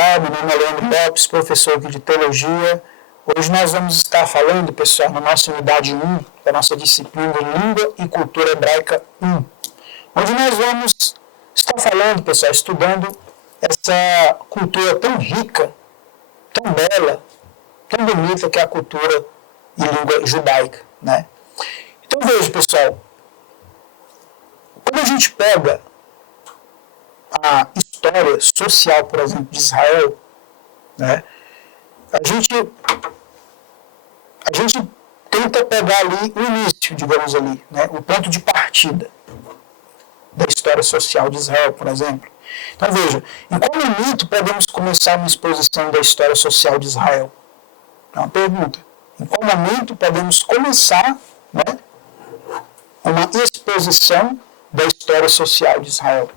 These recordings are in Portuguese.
Olá, meu nome é Leandro Lopes, professor aqui de Teologia. Hoje nós vamos estar falando, pessoal, na nossa unidade 1, da nossa disciplina de Língua e Cultura Hebraica 1, onde nós vamos estar falando, pessoal, estudando essa cultura tão rica, tão bela, tão bonita que é a cultura e língua judaica, né? Então veja, pessoal, quando a gente pega a história social, por exemplo, de Israel, né, a gente tenta pegar ali o início, digamos ali, né, o ponto de partida da história social de Israel, por exemplo. Então veja, em qual momento podemos começar uma exposição da história social de Israel? É uma pergunta. Em qual momento podemos começar, né, uma exposição da história social de Israel?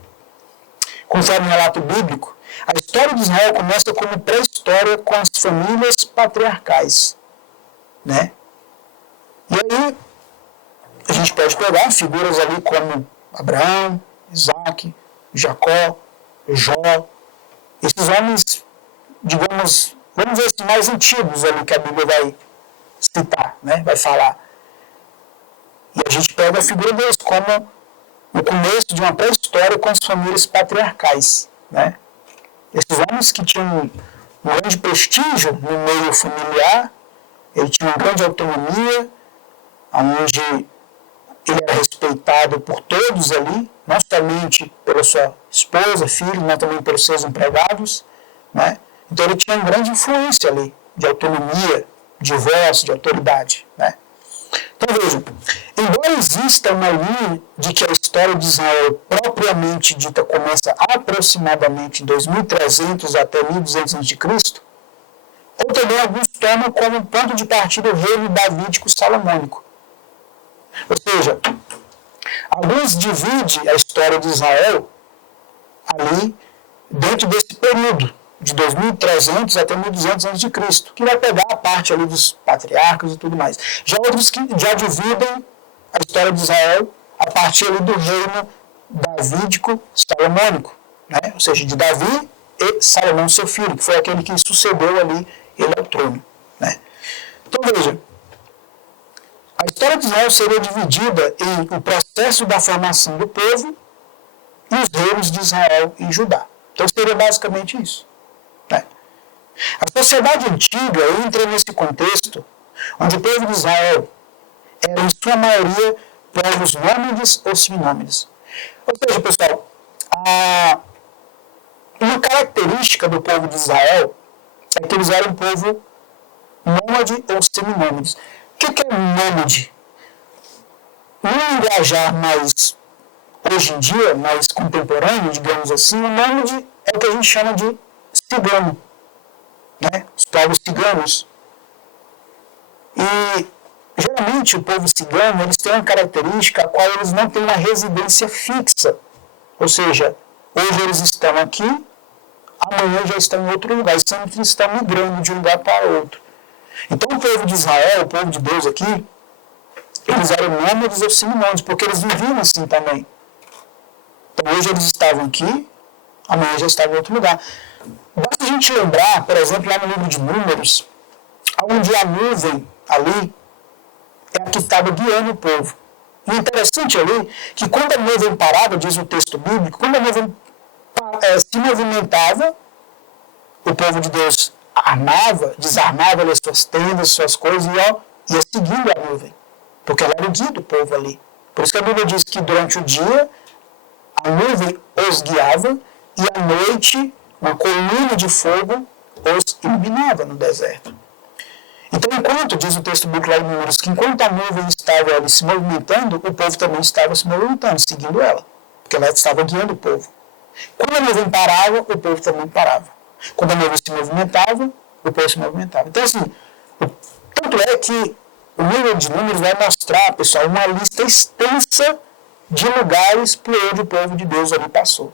Conforme o relato bíblico, a história de Israel começa como pré-história com as famílias patriarcais, né? E aí, a gente pode pegar figuras ali como Abraão, Isaac, Jacó, Jó, esses homens, digamos, vamos ver os mais antigos ali que a Bíblia vai citar, né? Vai falar. E a gente pega a figura deles como o começo de uma pré-história com as famílias patriarcais, né? Esses homens que tinham um grande prestígio no meio familiar, ele tinha uma grande autonomia, onde ele era respeitado por todos ali, não somente pela sua esposa, filho, mas também pelos seus empregados, né? Então ele tinha uma grande influência ali, de autonomia, de voz, de autoridade, né? Então vejam, embora exista uma linha de que a história de Israel propriamente dita começa aproximadamente em 2300 até 1200 a.C., ou também alguns tomam como ponto de partida o reino davídico-salomônico. Ou seja, alguns dividem a história de Israel ali dentro desse período, de 2300 até 1200 a.C., que vai pegar a parte ali dos patriarcas e tudo mais. Já outros que já dividem a história de Israel a partir ali do reino davídico-salomônico, né? Ou seja, de Davi e Salomão, seu filho, que foi aquele que sucedeu ali ele ao trono, né? Então veja, a história de Israel seria dividida em o processo da formação do povo e os reinos de Israel e Judá. Então seria basicamente isso. A sociedade antiga entra nesse contexto onde o povo de Israel era, em sua maioria, povos nômades ou seminômades. Ou seja, pessoal, uma característica do povo de Israel é que eles eram um povo nômade ou seminômades. O que é nômade? Num linguajar mais, hoje em dia, mais contemporâneo, digamos assim, o nômade é o que a gente chama de cigano. Né? Os povos ciganos. E geralmente o povo cigano eles têm uma característica a qual eles não têm uma residência fixa. Ou seja, hoje eles estão aqui, amanhã já estão em outro lugar, sempre estão migrando de um lugar para outro. Então o povo de Israel, o povo de Deus aqui, eles eram nômades ou seminômades, porque eles viviam assim também. Então hoje eles estavam aqui, amanhã já estavam em outro lugar. Basta a gente lembrar, por exemplo, lá no livro de Números, onde a nuvem ali é a que estava guiando o povo. E o interessante ali, que quando a nuvem parava, diz o texto bíblico, quando a nuvem se movimentava, o povo de Deus armava, desarmava as suas tendas, suas coisas, e ia seguindo a nuvem. Porque ela era o guia do povo ali. Por isso que a Bíblia diz que durante o dia, a nuvem os guiava, e à noite uma coluna de fogo os iluminava no deserto. Então, enquanto, diz o texto bíblico lá em Números, que enquanto a nuvem estava ali se movimentando, o povo também estava se movimentando, seguindo ela, porque ela estava guiando o povo. Quando a nuvem parava, o povo também parava. Quando a nuvem se movimentava, o povo se movimentava. Então, assim, tanto é que o livro de Números vai mostrar, pessoal, uma lista extensa de lugares por onde o povo de Deus ali passou.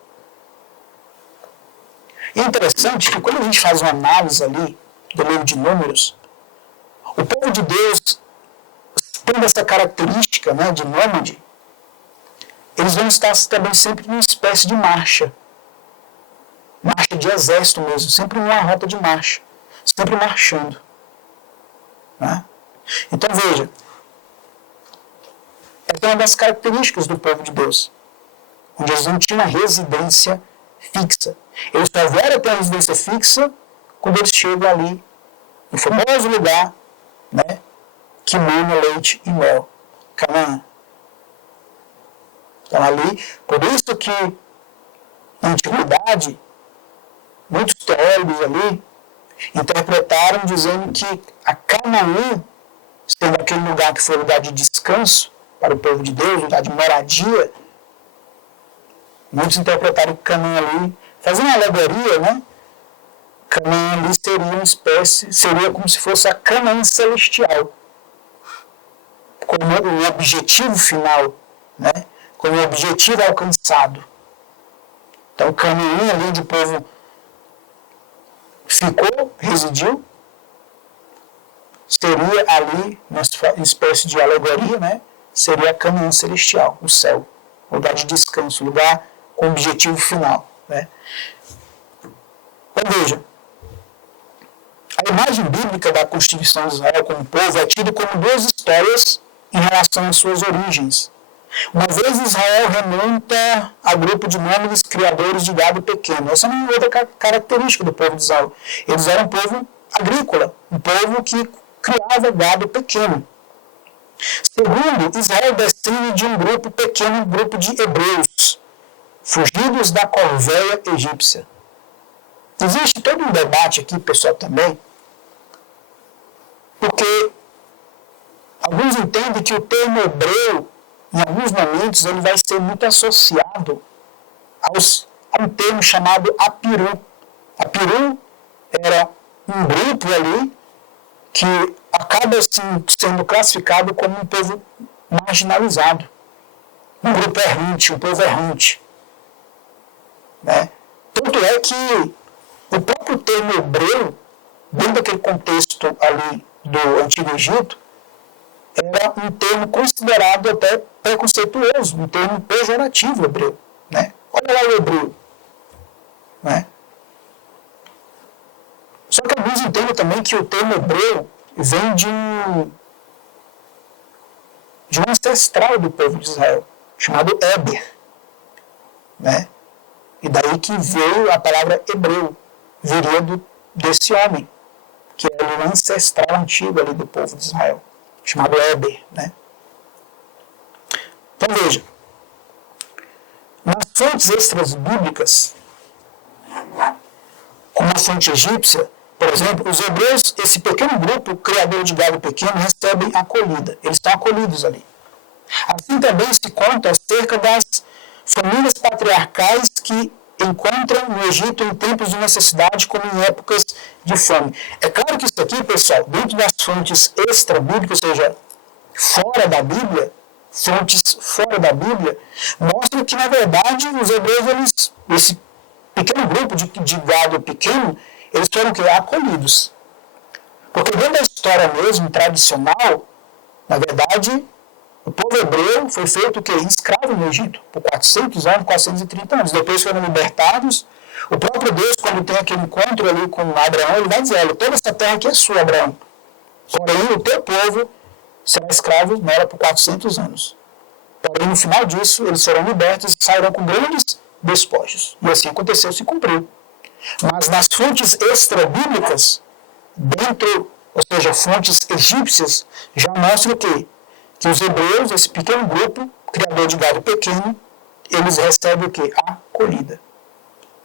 E é interessante que quando a gente faz uma análise ali do livro de Números, o povo de Deus, tendo essa característica, né, de nômade, eles vão estar também sempre numa espécie de marcha. marcha de exército mesmo, sempre numa rota de marcha, sempre marchando. Né? Então veja, essa é uma das características do povo de Deus, onde eles não tinham uma residência fixa. Eles só vieram a ter a residência fixa quando eles chegam ali, no famoso lugar, né, que mana leite e mel, Canaã. Então ali, por isso que na antiguidade, muitos teólogos ali interpretaram dizendo que a Canaã, sendo aquele lugar que foi lugar de descanso para o povo de Deus, lugar de moradia, muitos interpretaram que Canaã ali, fazendo uma alegoria, né? Canaã ali seria uma espécie, seria como se fosse a Canaã celestial, como o objetivo final, né? Como o objetivo alcançado. Então Canaã ali onde o povo ficou, residiu, seria ali uma espécie de alegoria, né? Seria a Canaã celestial, o céu, lugar de descanso, lugar com objetivo final, né? Então veja, a imagem bíblica da constituição de Israel como povo é tida como duas histórias em relação às suas origens. Uma vez Israel remonta ao grupo de nômades criadores de gado pequeno. Essa é uma outra característica do povo de Israel. Eles eram um povo agrícola, um povo que criava gado pequeno. Segundo, Israel descende de um grupo pequeno, um grupo de hebreus, fugidos da corvéia egípcia. Existe todo um debate aqui, pessoal, também, porque alguns entendem que o termo hebreu, em alguns momentos, ele vai ser muito associado a um termo chamado Apiru. Apiru era um grupo ali que acaba sendo classificado como um povo marginalizado. Um grupo errante, um povo errante. Né? Tanto é que o próprio termo hebreu, dentro daquele contexto ali do Antigo Egito, era um termo considerado até preconceituoso, um termo pejorativo hebreu. Né? Olha lá o hebreu. Né? Só que alguns entendem também que o termo hebreu vem de um ancestral do povo de Israel, chamado Éber. Né? E daí que veio a palavra hebreu, viria desse homem, que é o ancestral antigo ali do povo de Israel, chamado Éber. Né? Então veja, nas fontes extras bíblicas, como a fonte egípcia, por exemplo, os hebreus, esse pequeno grupo criador de gado pequeno, recebem acolhida. Eles estão acolhidos ali. Assim também se conta acerca das famílias patriarcais que encontram no Egito em tempos de necessidade como em épocas de fome. É claro que isso aqui, pessoal, dentro das fontes extra-bíblicas, ou seja, fora da Bíblia, fontes fora da Bíblia, mostram que, na verdade, os hebreus, esse pequeno grupo de gado pequeno, eles foram acolhidos. Porque dentro da história mesmo, tradicional, na verdade, o povo hebreu foi feito escravo no Egito, por 400 anos, 430 anos. Depois foram libertados. O próprio Deus, quando tem aquele encontro ali com Abraão, ele vai dizer, olha, toda essa terra aqui é sua, Abraão. Porém, o teu povo será escravo nela por 400 anos. Porém, no final disso, eles serão libertos e sairão com grandes despojos. E assim aconteceu, se cumpriu. Mas nas fontes extra-bíblicas, ou seja, fontes egípcias, já mostra o quê? Que os hebreus, esse pequeno grupo, criador de gado pequeno, eles recebem o quê? A acolhida.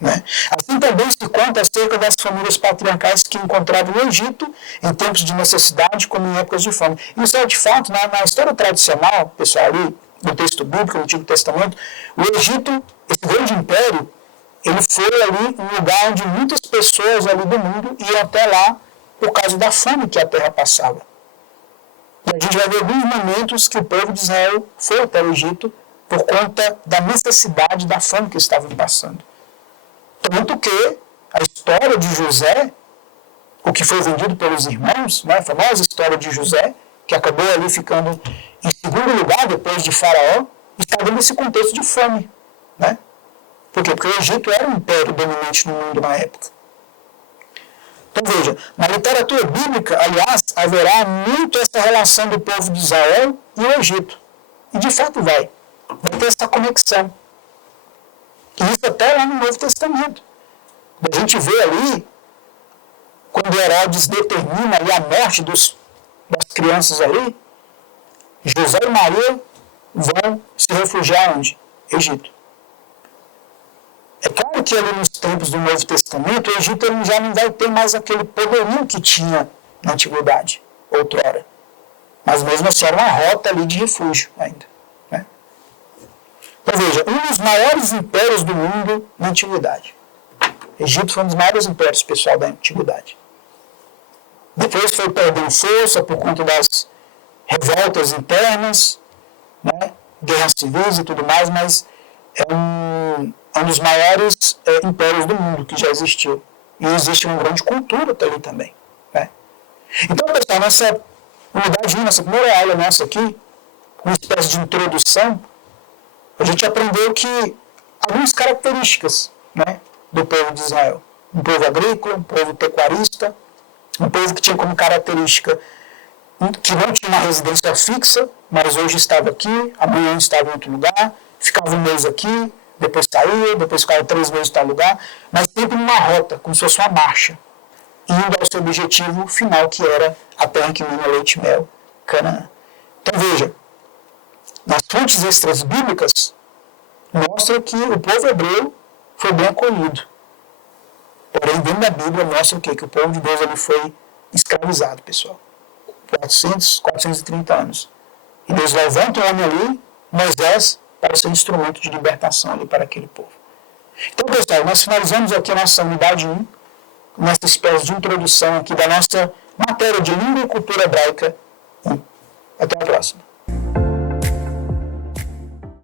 Né? Assim também se conta acerca das famílias patriarcais que encontravam no Egito em tempos de necessidade, como em épocas de fome. Isso é, de fato, na história tradicional, pessoal, ali, no texto bíblico, no Antigo Testamento, o Egito, esse grande império, ele foi ali um lugar onde muitas pessoas ali do mundo iam até lá por causa da fome que a terra passava. E a gente vai ver alguns momentos que o povo de Israel foi até o Egito por conta da necessidade da fome que estavam passando. Tanto que a história de José, o que foi vendido pelos irmãos, né, a famosa história de José, que acabou ali ficando em segundo lugar depois de Faraó, estava nesse contexto de fome. Né? Por quê? Porque o Egito era um império dominante no mundo na época. Então veja, na literatura bíblica, aliás, haverá muito essa relação do povo de Israel e o Egito. E de fato vai ter essa conexão. E isso até lá no Novo Testamento. A gente vê ali, quando Herodes determina ali a morte das crianças ali, José e Maria vão se refugiar onde? Egito. É claro que ali nos tempos do Novo Testamento, o Egito já não vai ter mais aquele poderio que tinha na Antiguidade, outrora. Mas mesmo assim era uma rota ali de refúgio ainda. Né? Então veja, um dos maiores impérios do mundo na Antiguidade. O Egito foi um dos maiores impérios, pessoal, da Antiguidade. Depois foi perdendo força por conta das revoltas internas, né? Guerras civis e tudo mais, mas é um dos maiores impérios do mundo que já existiu. E existe uma grande cultura ali também. Né? Então, pessoal, nessa unidade 1, nessa primeira aula nossa aqui, uma espécie de introdução, a gente aprendeu que algumas características, né, do povo de Israel. Um povo agrícola, um povo pecuarista, um povo que tinha como característica que não tinha uma residência fixa, mas hoje estava aqui, amanhã estava em outro lugar, ficava um mês aqui, depois saía, depois ficava 3 meses em tal lugar, mas sempre numa rota, como se fosse uma marcha, indo ao seu objetivo final, que era a terra que mina leite e mel, Canaã. Então veja, nas fontes extras bíblicas, mostra que o povo hebreu foi bem acolhido. Porém, dentro da Bíblia mostra o quê? Que o povo de Deus ali foi escravizado, pessoal. 430 anos. E Deus levanta o homem ali, Moisés, para ser instrumento de libertação ali para aquele povo. Então, pessoal, nós finalizamos aqui a nossa unidade 1, nessa espécie de introdução aqui da nossa matéria de língua e cultura hebraica 1. Até a próxima.